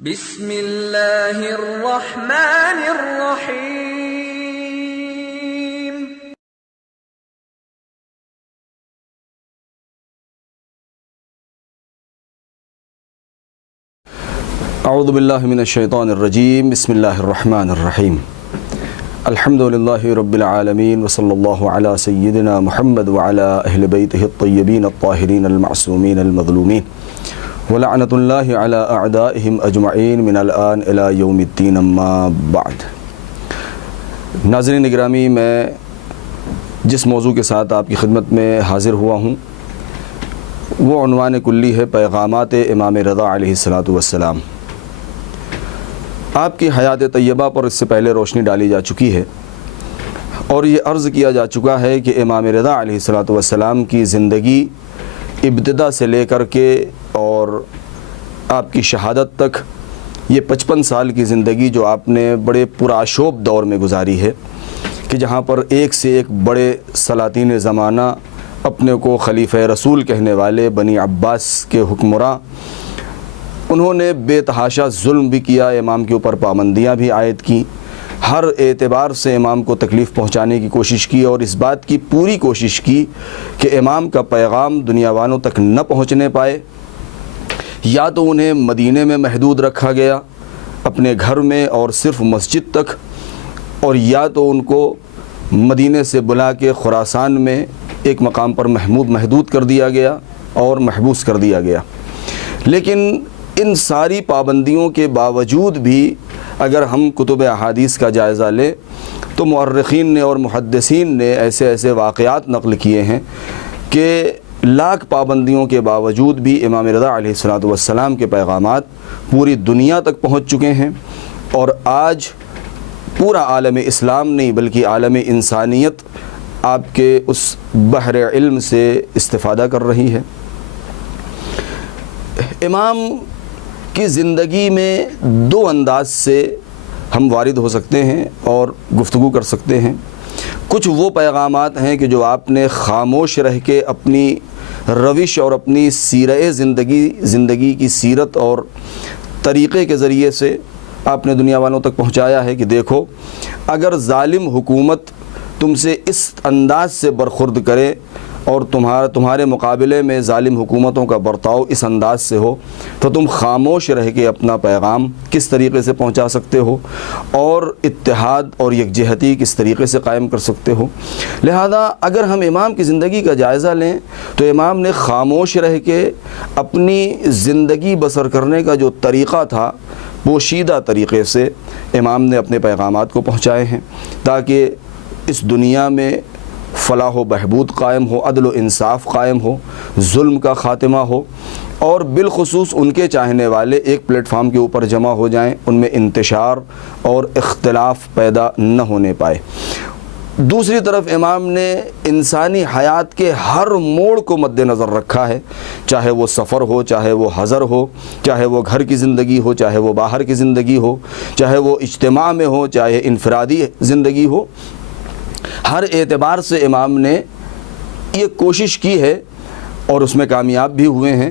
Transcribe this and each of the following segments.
بسم اللہ الرحمن الرحیم۔ اعوذ باللہ من الشیطان الرجیم، بسم اللہ الرحمن الرحیم۔ الحمد للہ رب العالمین، وصلی اللہ علی سیدنا محمد وعلی اہل بیتہ الطیبین الطاہرین المعصومین المظلومین، ولعنۃ اللہ علی اعدائہم اجمعین من الآن الی یوم الدین، اما بعد۔ ناظرین گرامی، میں جس موضوع کے ساتھ آپ کی خدمت میں حاضر ہوا ہوں وہ عنوان کلی ہے پیغامات امام رضا علیہ السلام۔ آپ کی حیات طیبہ پر اس سے پہلے روشنی ڈالی جا چکی ہے اور یہ عرض کیا جا چکا ہے کہ امام رضا علیہ السلام کی زندگی ابتدا سے لے کر کے اور آپ کی شہادت تک یہ 55 سال کی زندگی جو آپ نے بڑے پرآشوب دور میں گزاری ہے، کہ جہاں پر ایک سے ایک بڑے سلاطین زمانہ، اپنے کو خلیفہ رسول کہنے والے بنی عباس کے حکمراں، انہوں نے بے تحاشا ظلم بھی کیا، امام کے اوپر پابندیاں بھی عائد کی، ہر اعتبار سے امام کو تکلیف پہنچانے کی کوشش کی اور اس بات کی پوری کوشش کی کہ امام کا پیغام دنیا والوں تک نہ پہنچنے پائے۔ یا تو انہیں مدینے میں محدود رکھا گیا اپنے گھر میں اور صرف مسجد تک، اور یا تو ان کو مدینے سے بلا کے خراسان میں ایک مقام پر محدود کر دیا گیا اور محبوس کر دیا گیا۔ لیکن ان ساری پابندیوں کے باوجود بھی اگر ہم کتب احادیث کا جائزہ لیں تو مؤرخین نے اور محدثین نے ایسے واقعات نقل کیے ہیں کہ لاکھ پابندیوں کے باوجود بھی امام رضا علیہ السلام کے پیغامات پوری دنیا تک پہنچ چکے ہیں، اور آج پورا عالم اسلام نہیں بلکہ عالم انسانیت آپ کے اس بحر علم سے استفادہ کر رہی ہے۔ امام کی زندگی میں دو انداز سے ہم وارد ہو سکتے ہیں اور گفتگو کر سکتے ہیں۔ کچھ وہ پیغامات ہیں کہ جو آپ نے خاموش رہ کے اپنی روش اور اپنی سیرہ زندگی کی سیرت اور طریقے کے ذریعے سے آپ نے دنیا والوں تک پہنچایا ہے کہ دیکھو، اگر ظالم حکومت تم سے اس انداز سے برخورد کرے اور تمہارے مقابلے میں ظالم حکومتوں کا برتاؤ اس انداز سے ہو تو تم خاموش رہ کے اپنا پیغام کس طریقے سے پہنچا سکتے ہو اور اتحاد اور یکجہتی کس طریقے سے قائم کر سکتے ہو۔ لہذا اگر ہم امام کی زندگی کا جائزہ لیں تو امام نے خاموش رہ کے اپنی زندگی بسر کرنے کا جو طریقہ تھا، پوشیدہ طریقے سے امام نے اپنے پیغامات کو پہنچائے ہیں تاکہ اس دنیا میں فلاح و بہبود قائم ہو، عدل و انصاف قائم ہو، ظلم کا خاتمہ ہو، اور بالخصوص ان کے چاہنے والے ایک پلیٹ فارم کے اوپر جمع ہو جائیں، ان میں انتشار اور اختلاف پیدا نہ ہونے پائے۔ دوسری طرف امام نے انسانی حیات کے ہر موڑ کو مد نظر رکھا ہے، چاہے وہ سفر ہو، چاہے وہ حضر ہو، چاہے وہ گھر کی زندگی ہو، چاہے وہ باہر کی زندگی ہو، چاہے وہ اجتماع میں ہو، چاہے انفرادی زندگی ہو۔ ہر اعتبار سے امام نے یہ کوشش کی ہے اور اس میں کامیاب بھی ہوئے ہیں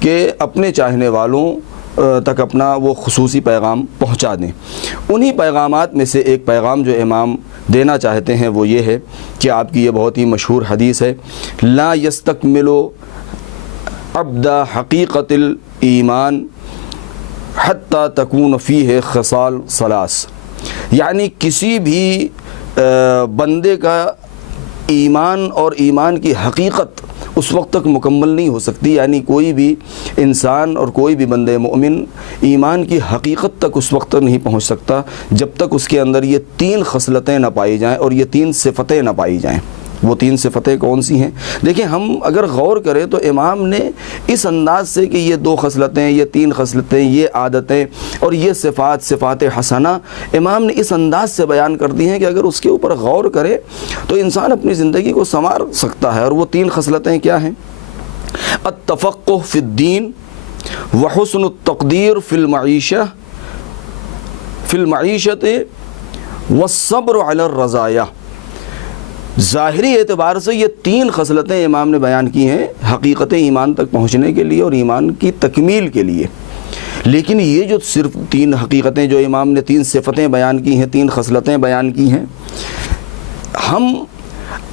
کہ اپنے چاہنے والوں تک اپنا وہ خصوصی پیغام پہنچا دیں۔ انہی پیغامات میں سے ایک پیغام جو امام دینا چاہتے ہیں وہ یہ ہے کہ آپ کی یہ بہت ہی مشہور حدیث ہے، لا یستکمل عبد حقیقت الایمان حتی تکون فیہ خصال ثلاث، یعنی کسی بھی بندے کا ایمان اور ایمان کی حقیقت اس وقت تک مکمل نہیں ہو سکتی، یعنی کوئی بھی انسان اور کوئی بھی بندے مومن ایمان کی حقیقت تک اس وقت تک نہیں پہنچ سکتا جب تک اس کے اندر یہ 3 خصلتیں نہ پائی جائیں اور یہ 3 صفتیں نہ پائی جائیں۔ وہ 3 صفتیں کون سی ہیں؟ دیکھیں، ہم اگر غور کریں تو امام نے اس انداز سے کہ یہ 2 خصلتیں، یہ 3 خصلتیں، یہ عادتیں اور یہ صفات حسنہ، امام نے اس انداز سے بیان کر دی ہیں کہ اگر اس کے اوپر غور کرے تو انسان اپنی زندگی کو سنوار سکتا ہے۔ اور وہ 3 خصلتیں کیا ہیں؟ التفقہ فی الدین، وحسن التقدیر فی المعیشت، والصبر علی الرزایہ۔ ظاہری اعتبار سے یہ 3 خصلتیں امام نے بیان کی ہیں حقیقت ایمان تک پہنچنے کے لیے اور ایمان کی تکمیل کے لیے۔ لیکن یہ جو صرف 3 حقیقتیں جو امام نے 3 صفتیں بیان کی ہیں، 3 خصلتیں بیان کی ہیں، ہم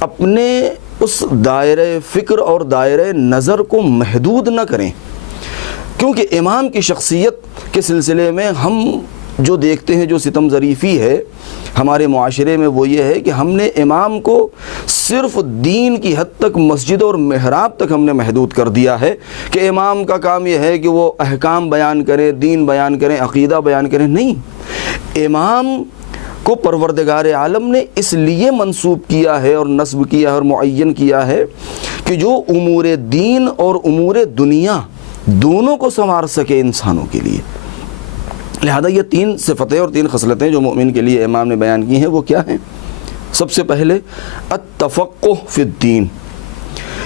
اپنے اس دائرہ فکر اور دائرہ نظر کو محدود نہ کریں، کیونکہ امام کی شخصیت کے سلسلے میں ہم جو دیکھتے ہیں جو ستم ظریفی ہے ہمارے معاشرے میں، وہ یہ ہے کہ ہم نے امام کو صرف دین کی حد تک، مسجد اور محراب تک ہم نے محدود کر دیا ہے کہ امام کا کام یہ ہے کہ وہ احکام بیان کریں، دین بیان کریں، عقیدہ بیان کریں۔ نہیں، امام کو پروردگار عالم نے اس لیے منسوب کیا ہے اور نصب کیا ہے اور معین کیا ہے کہ جو امور دین اور امور دنیا دونوں کو سنوار سکے انسانوں کے لیے۔ لہذا یہ 3 صفتیں اور 3 خصلتیں جو مومن کے لیے امام نے بیان کی ہیں وہ کیا ہیں؟ سب سے پہلے التفقہ فی الدین،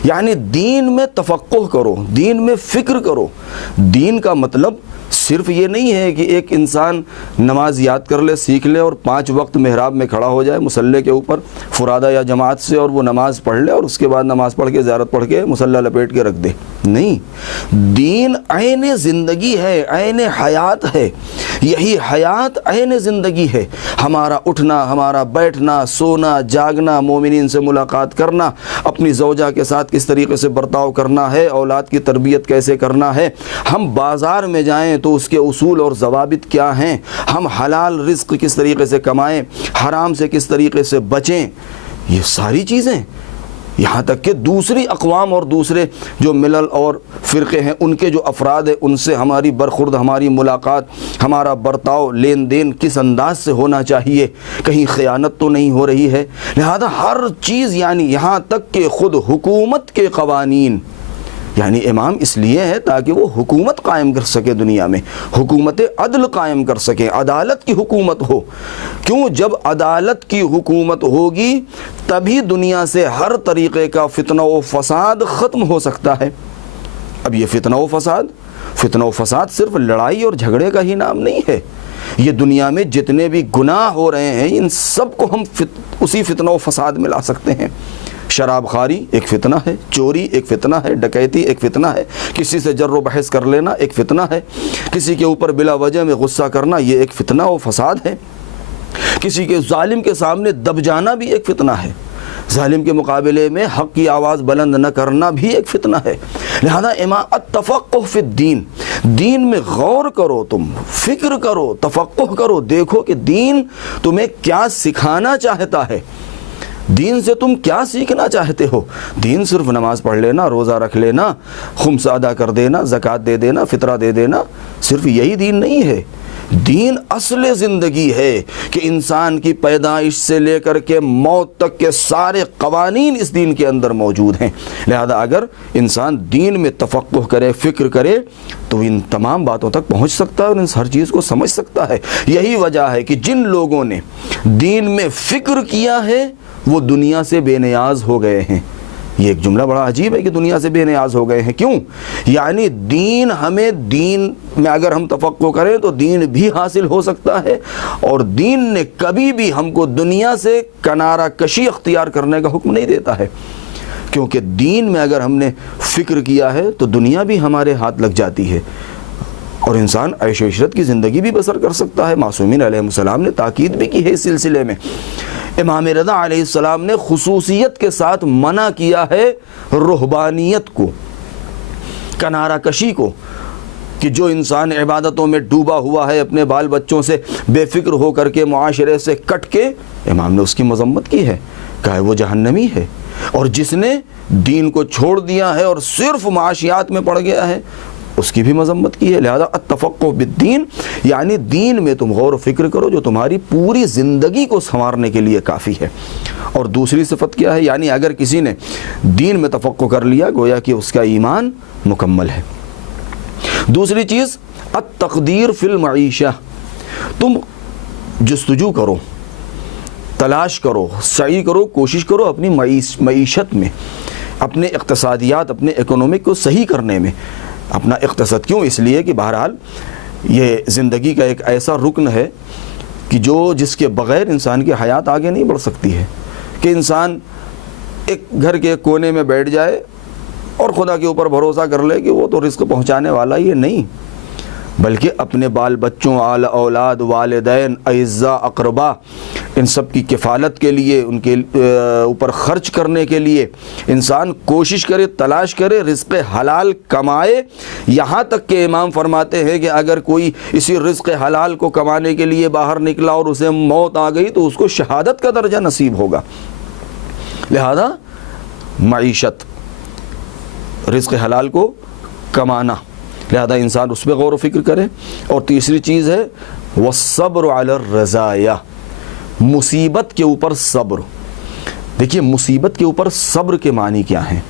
یعنی دین میں تفقہ کرو، دین میں فکر کرو۔ دین کا مطلب صرف یہ نہیں ہے کہ ایک انسان نماز یاد کر لے، سیکھ لے اور 5 وقت محراب میں کھڑا ہو جائے مصلی کے اوپر فرادہ یا جماعت سے، اور وہ نماز پڑھ لے اور اس کے بعد نماز پڑھ کے زیارت پڑھ کے مصلی لپیٹ کے رکھ دے۔ نہیں، دین عین زندگی ہے، عین حیات ہے۔ یہی حیات عین زندگی ہے۔ ہمارا اٹھنا، ہمارا بیٹھنا، سونا، جاگنا، مومنین سے ملاقات کرنا، اپنی زوجہ کے ساتھ کس طریقے سے برتاؤ کرنا ہے، اولاد کی تربیت کیسے کرنا ہے، ہم بازار میں جائیں تو اس کے اصول اور ضوابط کیا ہیں، ہم حلال رزق کس طریقے سے کمائیں، حرام سے کس طریقے سے بچیں، یہ ساری چیزیں، یہاں تک کہ دوسری اقوام اور دوسرے جو ملل اور فرقے ہیں ان کے جو افراد ہیں ان سے ہماری برخورد، ہماری ملاقات، ہمارا برتاؤ، لین دین کس انداز سے ہونا چاہیے، کہیں خیانت تو نہیں ہو رہی ہے۔ لہذا ہر چیز، یعنی یہاں تک کہ خود حکومت کے قوانین، یعنی امام اس لیے ہے تاکہ وہ حکومت قائم کر سکے، دنیا میں حکومت عدل قائم کر سکے، عدالت کی حکومت ہو۔ کیوں؟ جب عدالت کی حکومت ہوگی تبھی دنیا سے ہر طریقے کا فتنہ و فساد ختم ہو سکتا ہے۔ اب یہ فتنہ و فساد صرف لڑائی اور جھگڑے کا ہی نام نہیں ہے۔ یہ دنیا میں جتنے بھی گناہ ہو رہے ہیں ان سب کو ہم اسی فتنہ و فساد میں لا سکتے ہیں۔ شراب خواری ایک فتنہ ہے، چوری ایک فتنہ ہے، ڈکیتی ایک فتنہ ہے، کسی سے جر و بحث کر لینا ایک فتنہ ہے، کسی کے اوپر بلا وجہ میں غصہ کرنا یہ ایک فتنہ و فساد ہے، کسی کے ظالم کے سامنے دب جانا بھی ایک فتنہ ہے، ظالم کے مقابلے میں حق کی آواز بلند نہ کرنا بھی ایک فتنہ ہے۔ لہذا التفقہ فی الدین، دین میں غور کرو، تم فکر کرو، تفقہ کرو، دیکھو کہ دین تمہیں کیا سکھانا چاہتا ہے، دین سے تم کیا سیکھنا چاہتے ہو۔ دین صرف نماز پڑھ لینا، روزہ رکھ لینا، خمس ادا کر دینا، زکوٰۃ دے دینا، فطرہ دے دینا، صرف یہی دین نہیں ہے۔ دین اصل زندگی ہے کہ انسان کی پیدائش سے لے کر کے موت تک کے سارے قوانین اس دین کے اندر موجود ہیں۔ لہذا اگر انسان دین میں تفقہ کرے، فکر کرے تو ان تمام باتوں تک پہنچ سکتا ہے اور ان ہر چیز کو سمجھ سکتا ہے۔ یہی وجہ ہے کہ جن لوگوں نے دین میں فکر کیا ہے وہ دنیا سے بے نیاز ہو گئے ہیں۔ یہ ایک جملہ بڑا عجیب ہے کہ دنیا سے بے نیاز ہو گئے ہیں۔ کیوں؟ یعنی دین، ہمیں دین میں اگر ہم تفقہ کریں تو دین بھی حاصل ہو سکتا ہے، اور دین نے کبھی بھی ہم کو دنیا سے کنارہ کشی اختیار کرنے کا حکم نہیں دیتا ہے، کیونکہ دین میں اگر ہم نے فکر کیا ہے تو دنیا بھی ہمارے ہاتھ لگ جاتی ہے اور انسان عیش و عشرت کی زندگی بھی بسر کر سکتا ہے۔ معصومین علیہ السلام نے تاکید بھی کی ہے اس سلسلے میں۔ امام رضا علیہ السلام نے خصوصیت کے ساتھ منع کیا ہے رہبانیت کو، کنارہ کشی کو، کہ جو انسان عبادتوں میں ڈوبا ہوا ہے، اپنے بال بچوں سے بے فکر ہو کر کے، معاشرے سے کٹ کے، امام نے اس کی مذمت کی ہے، کہا ہے وہ جہنمی ہے۔ اور جس نے دین کو چھوڑ دیا ہے اور صرف معاشیات میں پڑ گیا ہے اس کی بھی مذمت کی ہے۔ لہذا التفقہ بالدین، یعنی دین میں تم غور و فکر کرو جو تمہاری پوری زندگی کو سنوارنے کے لیے کافی ہے۔ اور دوسری صفت کیا ہے؟ یعنی اگر کسی نے دین میں تفقہ کر لیا گویا کہ اس کا ایمان مکمل ہے۔ دوسری چیز التقدیر فی المعیشہ، تم جستجو کرو، تلاش کرو، سعی کرو، کوشش کرو اپنی معیشت میں، اپنے اقتصادیات، اپنے اکنومک کو صحیح کرنے میں اپنا اقتصاد۔ کیوں؟ اس لیے کہ بہرحال یہ زندگی کا ایک ایسا رکن ہے کہ جس کے بغیر انسان کی حیات آگے نہیں بڑھ سکتی ہے، کہ انسان ایک گھر کے کونے میں بیٹھ جائے اور خدا کے اوپر بھروسہ کر لے کہ وہ تو رزق پہنچانے والا ہی ہے۔ نہیں، بلکہ اپنے بال بچوں، اعلی اولاد، والدین، اعزاء، اقربا، ان سب کی کفالت کے لیے، ان کے اوپر خرچ کرنے کے لیے انسان کوشش کرے، تلاش کرے، رزق حلال کمائے۔ یہاں تک کہ امام فرماتے ہیں کہ اگر کوئی اسی رزق حلال کو کمانے کے لیے باہر نکلا اور اسے موت آ گئی تو اس کو شہادت کا درجہ نصیب ہوگا۔ لہذا معیشت، رزق حلال کو کمانا، لہذا انسان اس پہ غور و فکر کرے۔ اور تیسری چیز ہے والصبر علی الرزایا، مصیبت کے اوپر صبر۔ دیکھیے مصیبت کے اوپر صبر کے معنی کیا ہیں؟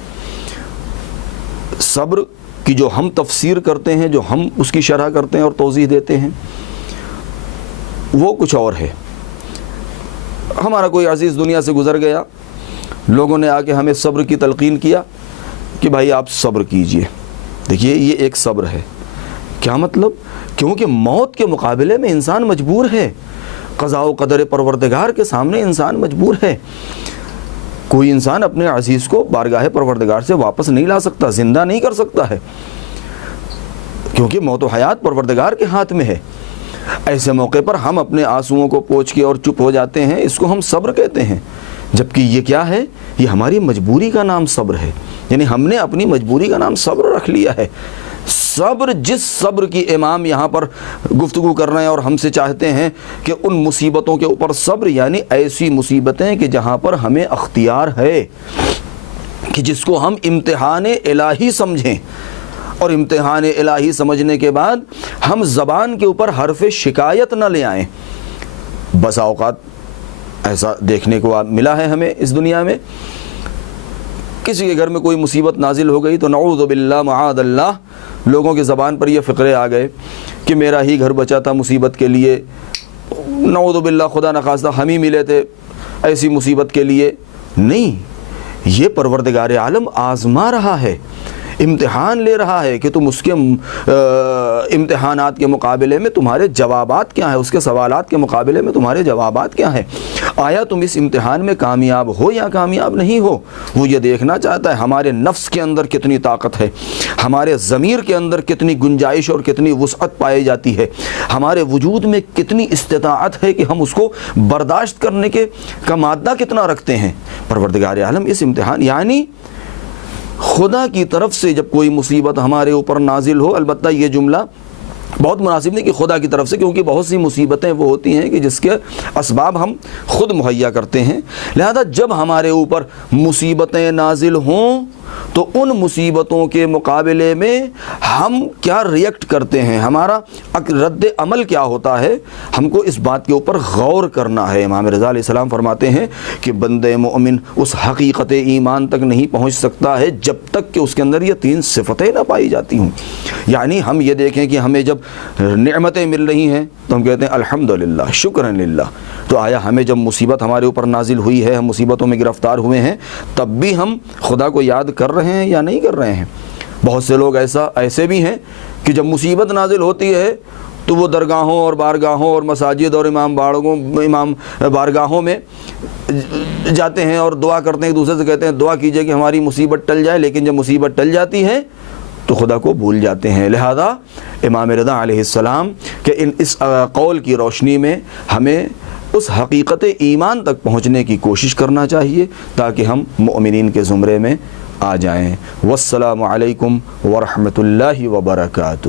صبر کی جو ہم تفسیر کرتے ہیں، جو ہم اس کی شرح کرتے ہیں اور توضیح دیتے ہیں، وہ کچھ اور ہے۔ ہمارا کوئی عزیز دنیا سے گزر گیا، لوگوں نے آ کے ہمیں صبر کی تلقین کیا کہ بھائی آپ صبر کیجئے۔ دیکھیے یہ ایک صبر ہے۔ کیا مطلب؟ کیونکہ موت کے مقابلے میں انسان مجبور ہے، قضاء و قدر پروردگار کے سامنے انسان مجبور ہے۔ کوئی انسان اپنے عزیز کو بارگاہ پروردگار سے واپس نہیں لا سکتا، زندہ نہیں کر سکتا ہے، کیونکہ موت و حیات پروردگار کے ہاتھ میں ہے۔ ایسے موقع پر ہم اپنے آنسوؤں کو پوچھ کے اور چپ ہو جاتے ہیں، اس کو ہم صبر کہتے ہیں۔ جبکہ یہ کیا ہے؟ یہ ہماری مجبوری کا نام صبر ہے، یعنی ہم نے اپنی مجبوری کا نام صبر رکھ لیا ہے۔ صبر، جس صبر کی امام یہاں پر گفتگو کر رہے ہیں اور ہم سے چاہتے ہیں کہ ان مصیبتوں کے اوپر صبر، یعنی ایسی مصیبتیں کہ جہاں پر ہمیں اختیار ہے، کہ جس کو ہم امتحان الہی سمجھیں، اور امتحان الہی سمجھنے کے بعد ہم زبان کے اوپر حرف شکایت نہ لے آئیں۔ بس اوقات ایسا دیکھنے کو ملا ہے ہمیں اس دنیا میں، کسی کے گھر میں کوئی مصیبت نازل ہو گئی تو نعوذ باللہ معاذ اللہ لوگوں کے زبان پر یہ فقرے آ گئے کہ میرا ہی گھر بچا تھا مصیبت کے لیے، نعوذ باللہ خدا نخواستہ ہم ہی ملے تھے ایسی مصیبت کے لیے۔ نہیں، یہ پروردگار عالم آزما رہا ہے، امتحان لے رہا ہے کہ تم اس کے امتحانات کے مقابلے میں تمہارے جوابات کیا ہیں، اس کے سوالات کے مقابلے میں تمہارے جوابات کیا ہیں۔ آیا تم اس امتحان میں کامیاب ہو یا کامیاب نہیں ہو؟ وہ یہ دیکھنا چاہتا ہے ہمارے نفس کے اندر کتنی طاقت ہے، ہمارے ضمیر کے اندر کتنی گنجائش اور کتنی وسعت پائی جاتی ہے، ہمارے وجود میں کتنی استطاعت ہے کہ ہم اس کو برداشت کرنے کا مادہ کتنا رکھتے ہیں۔ پروردگار عالم اس امتحان، یعنی خدا کی طرف سے جب کوئی مصیبت ہمارے اوپر نازل ہو، البتہ یہ جملہ بہت مناسب نہیں کہ خدا کی طرف سے، کیونکہ بہت سی مصیبتیں وہ ہوتی ہیں کہ جس کے اسباب ہم خود مہیا کرتے ہیں۔ لہذا جب ہمارے اوپر مصیبتیں نازل ہوں تو ان مصیبتوں کے مقابلے میں ہم کیا ریئیکٹ کرتے ہیں، ہمارا رد عمل کیا ہوتا ہے، ہم کو اس بات کے اوپر غور کرنا ہے۔ امام رضا علیہ السلام فرماتے ہیں کہ بندے مومن اس حقیقت ایمان تک نہیں پہنچ سکتا ہے جب تک کہ اس کے اندر یہ تین صفتیں نہ پائی جاتی ہوں۔ یعنی ہم یہ دیکھیں کہ ہمیں جب نعمتیں مل رہی ہیں تو ہم کہتے ہیں الحمدللہ، شکرن للہ، تو آیا ہمیں جب مصیبت ہمارے اوپر نازل ہوئی ہے، ہم مصیبتوں میں گرفتار ہوئے ہیں، تب بھی ہم خدا کو یاد کر رہے ہیں یا نہیں کر رہے ہیں؟ بہت سے لوگ ایسے بھی ہیں کہ جب مصیبت نازل ہوتی ہے تو وہ درگاہوں اور بارگاہوں اور مساجد اور امام بارگاہوں میں جاتے ہیں اور دعا کرتے ہیں، ایک دوسرے سے کہتے ہیں دعا کیجئے کہ ہماری مصیبت ٹل جائے، لیکن جب مصیبت ٹل جاتی ہے تو خدا کو بھول جاتے ہیں۔ لہذا امام رضا علیہ السلام کہ اس قول کی روشنی میں ہمیں اس حقیقت ایمان تک پہنچنے کی کوشش کرنا چاہیے تاکہ ہم مؤمنین کے زمرے میں آ جائیں۔ والسلام علیکم ورحمۃ اللہ وبرکاتہ۔